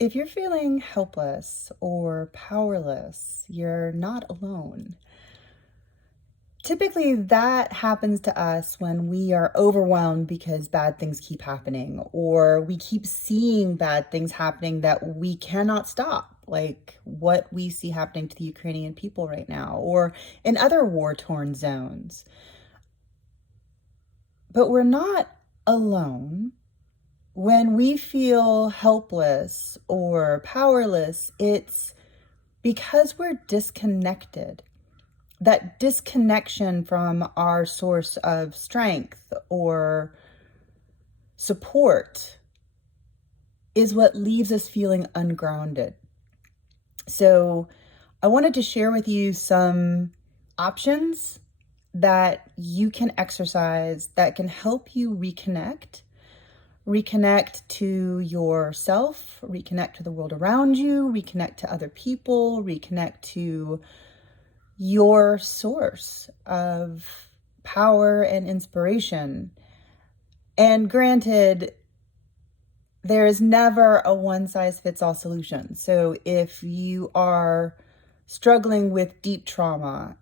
If you're feeling helpless or powerless, you're not alone. Typically, that happens to us when we are overwhelmed because bad things keep happening, or we keep seeing bad things happening that we cannot stop, like what we see happening to the Ukrainian people right now, or in other war torn zones. But we're not alone. When we feel helpless or powerless, it's because we're disconnected. That disconnection from our source of strength or support is what leaves us feeling ungrounded. So, I wanted to share with you some options that you can exercise that can help you reconnect to yourself, reconnect to the world around you, reconnect to other people, reconnect to your source of power and inspiration. And granted, there is never a one size fits all solution. So if you are struggling with deep trauma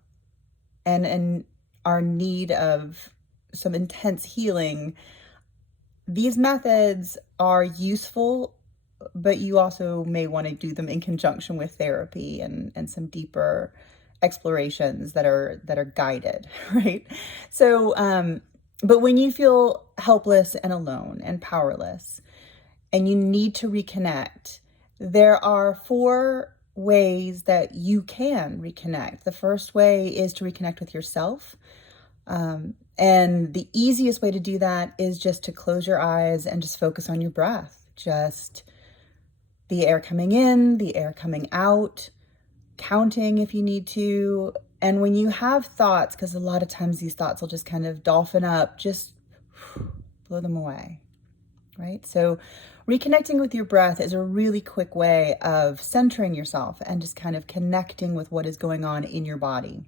and are in need of some intense healing, these methods are useful, but you also may want to do them in conjunction with therapy and some deeper explorations that are guided, right? So, but when you feel helpless and alone and powerless, and you need to reconnect, there are 4 ways that you can reconnect. The first way is to reconnect with yourself. And the easiest way to do that is just to close your eyes and just focus on your breath. Just the air coming in, the air coming out, counting if you need to. And when you have thoughts, because a lot of times these thoughts will just kind of dolphin up, just blow them away, right? So reconnecting with your breath is a really quick way of centering yourself and just kind of connecting with what is going on in your body.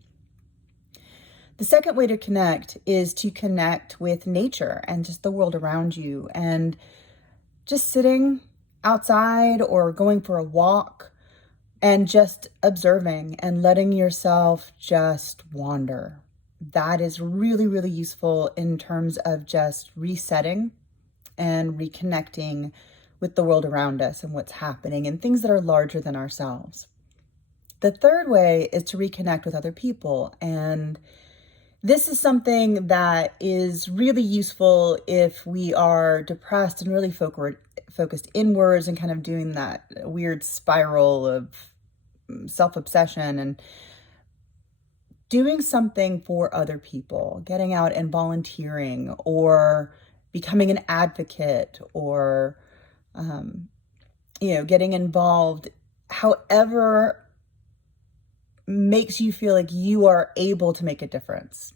The second way to connect is to connect with nature and just the world around you, and just sitting outside or going for a walk and just observing and letting yourself just wander. That is really, really useful in terms of just resetting and reconnecting with the world around us and what's happening and things that are larger than ourselves. The third way is to reconnect with other people, and this is something that is really useful if we are depressed and really focused inwards and kind of doing that weird spiral of self-obsession, and doing something for other people, getting out and volunteering or becoming an advocate or, getting involved, however makes you feel like you are able to make a difference.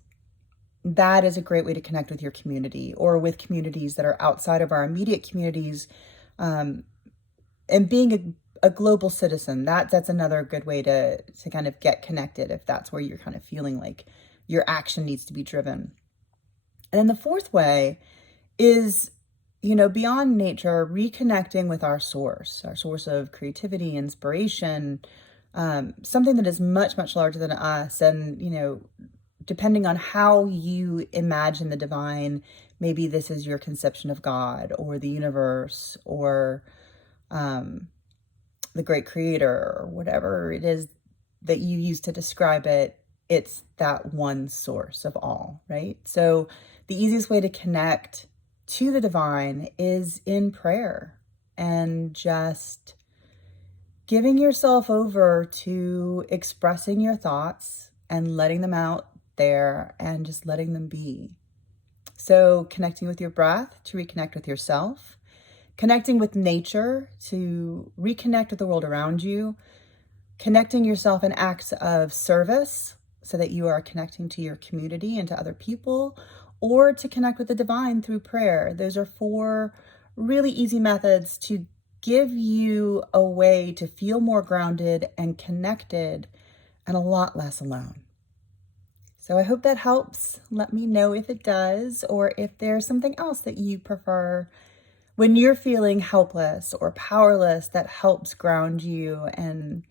That is a great way to connect with your community or with communities that are outside of our immediate communities. And being a global citizen, that's another good way to kind of get connected if that's where you're kind of feeling like your action needs to be driven. And then the fourth way is, beyond nature, reconnecting with our source of creativity, inspiration, something that is much, much larger than us. And, depending on how you imagine the divine, maybe this is your conception of God or the universe or the great creator or whatever it is that you use to describe it. It's that one source of all, right? So the easiest way to connect to the divine is in prayer and just giving yourself over to expressing your thoughts and letting them out there and just letting them be. So connecting with your breath to reconnect with yourself, connecting with nature to reconnect with the world around you, connecting yourself in acts of service so that you are connecting to your community and to other people, or to connect with the divine through prayer. Those are 4 really easy methods to give you a way to feel more grounded and connected and a lot less alone. So I hope that helps. Let me know if it does, or if there's something else that you prefer when you're feeling helpless or powerless, that helps ground you and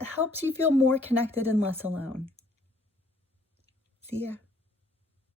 helps you feel more connected and less alone. See ya.